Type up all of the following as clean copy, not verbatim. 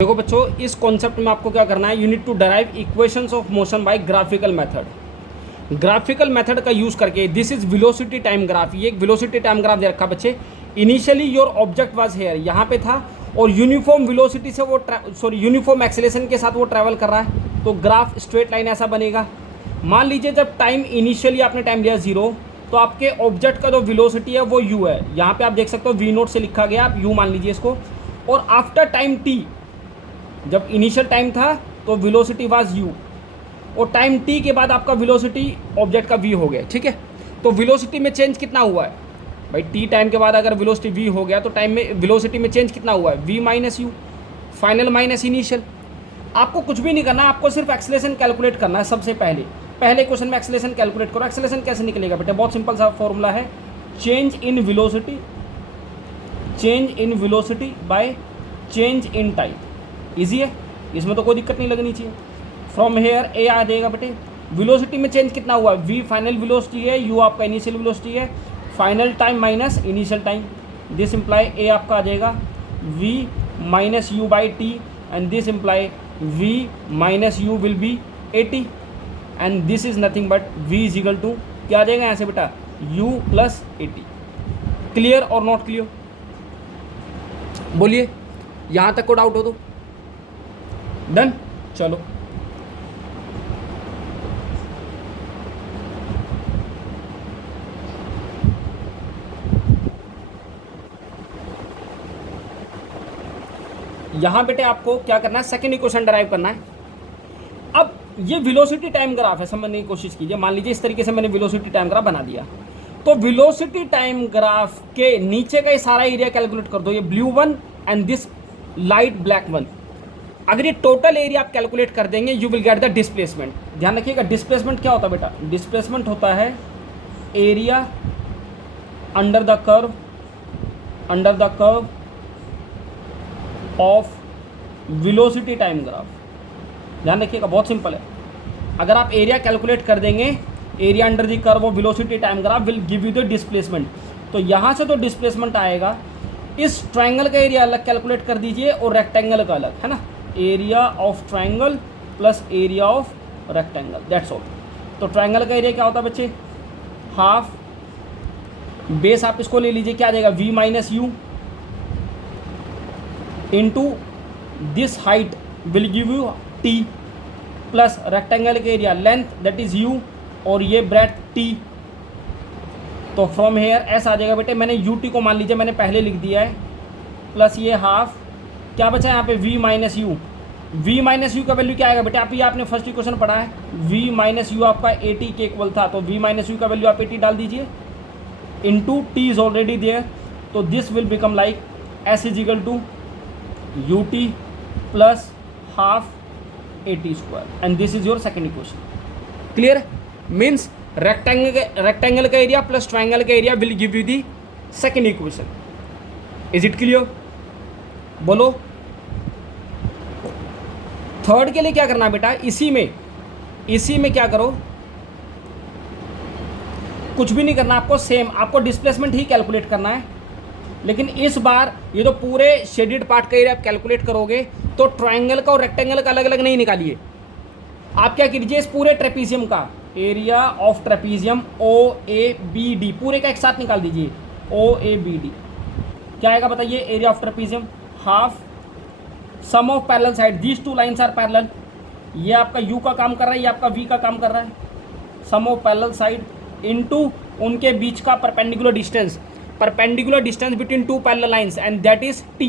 देखो बच्चों, इस कॉन्सेप्ट में आपको क्या करना है, you need to derive equations of motion by graphical method. Graphical method का यूज करके, this is velocity time graph, ये एक वेलोसिटी टाइम ग्राफ दे रखा बच्चे। Initially your object was here, यहाँ पे था, और यूनिफॉर्म वेलोसिटी से वो यूनिफॉर्म एक्सेलेरेशन के साथ वो ट्रैवल कर रहा है, तो ग्राफ स्ट्रेट लाइन ऐसा बनेगा। मान लीजिए जब टाइम इनिशियली आपने टाइम लिया 0, तो आपके ऑब्जेक्ट का जो वेलोसिटी है वो u है। यहाँ पे आप देख सकते हो v0 से लिखा गया, आप u मान लीजिए इसको। और आफ्टर टाइम t, जब इनिशियल टाइम था तो वेलोसिटी वाज u, और टाइम t के बाद आपका वेलोसिटी ऑब्जेक्ट का v हो गया, ठीक है। तो वेलोसिटी में चेंज कितना हुआ है भाई, t टाइम के बाद अगर वेलोसिटी v हो गया तो टाइम में वेलोसिटी में चेंज कितना हुआ है, v minus you, final minus initial. आपको कुछ भी नहीं करना है, आपको सिर्फ एक्सेलरेशन कैलकुलेट करना है। सबसे पहले क्वेश्चन में एक्सेलरेशन कैलकुलेट करो। एक्सेलरेशन कैसे निकलेगा बेटा, बहुत सिंपल सा फॉर्मूला है, change in velocity by change in time. Easy है, इसमें तो कोई दिक्कत नहीं लगनी चाहिए। फ्रॉम हेयर ए आ जाएगा बेटे, वेलोसिटी में चेंज कितना हुआ, v फाइनल वेलोसिटी है, u आपका इनिशियल वेलोसिटी है, final time minus initial time. This imply a आपका आ जाएगा v माइनस यू बाई टी, and this imply v minus u will be 80, and this is nothing but v is equal to क्या आ जाएगा यहाँ से बेटा, u प्लस 80। क्लियर और नॉट क्लियर, बोलिए, यहाँ तक को डाउट हो तो डन। चलो यहां बेटे आपको क्या करना है, सेकंड इक्वेशन डराइव करना है। अब ये वेलोसिटी टाइम ग्राफ है, समझने की कोशिश कीजिए। मान लीजिए इस तरीके से मैंने वेलोसिटी टाइम ग्राफ बना दिया, तो वेलोसिटी टाइम ग्राफ के नीचे का ये सारा एरिया कैलकुलेट कर दो, ये blue one and this light black one. अगर ये टोटल एरिया आप कैलकुलेट कर देंगे, you will get the displacement. ध्यान रखिएगा, डिस्प्लेसमेंट क्या होता है बेटा, डिस्प्लेसमेंट होता है area under the curve of velocity time graph. ध्यान रखिएगा, बहुत सिंपल है। अगर आप एरिया कैलकुलेट कर देंगे, area under the curve of velocity time graph will give you the displacement. तो यहाँ से तो डिस्प्लेसमेंट आएगा, इस ट्राइंगल का एरिया अलग कैलकुलेट कर दीजिए और रेक्टेंगल का अलग, है ना। Area of triangle plus area of rectangle, that's all. तो ट्राइंगल का एरिया क्या होता है बच्चे, हाफ बेस आप इसको ले लीजिए, क्या आ जाएगा, v minus u into this height will give you t, plus rectangle के area length that is u, और ये ब्रेथ t। तो फ्रॉम हेयर s आ जाएगा बेटे, मैंने ut को मान लीजिए मैंने पहले लिख दिया है, प्लस ये हाफ, क्या बचा है यहाँ पे, v minus you. v minus u का वैल्यू क्या आएगा बेटे, आप ये आपने फर्स्ट इक्वेशन पढ़ा है, v माइनस यू आपका 80 के इक्वल था, तो v माइनस यू का वैल्यू आप 80 डाल दीजिए, into t is already there, तो this will become like s is equal to ut plus half 80 square, and this is your second equation. Clear, means rectangle का area plus triangle का area will give you the second equation. Is it clear, बोलो। Third के लिए क्या करना है बेटा, इसी में क्या करो, कुछ भी नहीं करना आपको, सेम आपको डिस्प्लेसमेंट ही कैलकुलेट करना है। लेकिन इस बार ये तो पूरे शेडेड पार्ट का एरिया आप कैलकुलेट करोगे, तो ट्राइंगल का और रेक्टेंगल का अलग अलग नहीं निकालिए। आप क्या कीजिए, इस पूरे ट्रेपीजियम का एरिया ऑफ ट्रेपीजियम OABD पूरे का एक साथ निकाल दीजिए, OABD क्या आएगा बताइए, area of trapezium half sum of parallel side, these two lines are parallel. ये आपका U का काम कर रहा है, ये आपका V का काम कर रहा है, सम ऑफ पैरेलल साइड इनटू उनके बीच का perpendicular distance between two parallel lines, and that is T।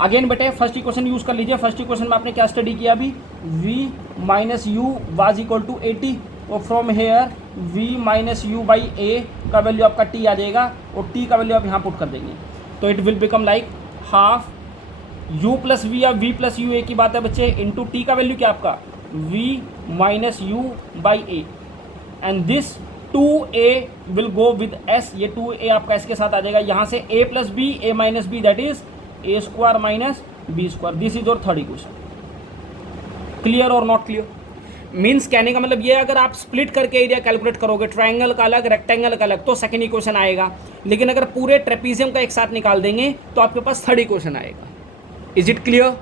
Again बेटे फर्स्ट इक्वेशन यूज कर लीजिए। फर्स्ट इक्वेशन में आपने क्या स्टडी किया अभी, v minus u was equal to 80, और from here v minus u by a का वैल्यू आपका t आ जाएगा, और t का वैल्यू आप यहाँ पुट कर देंगे, तो it will become like half u plus v या v प्लस यू, ए की बात है बच्चे, इंटू t का वैल्यू क्या आपका, v minus u by A, and this 2a will go with s, ये 2a आपका s के साथ आ जाएगा, यहाँ से a plus b, a minus b, that is a square minus b square. This is your third equation. Clear और not clear, means कहने का मतलब ये, अगर आप स्प्लिट करके एरिया कैलकुलेट करोगे, ट्राइंगल का अलग रेक्टेंगल का अलग, तो सेकंड इक्वेशन आएगा। लेकिन अगर पूरे ट्रेपीजियम का एक साथ निकाल देंगे तो आपके पास थर्ड इक्वेशन आएगा। Is it clear?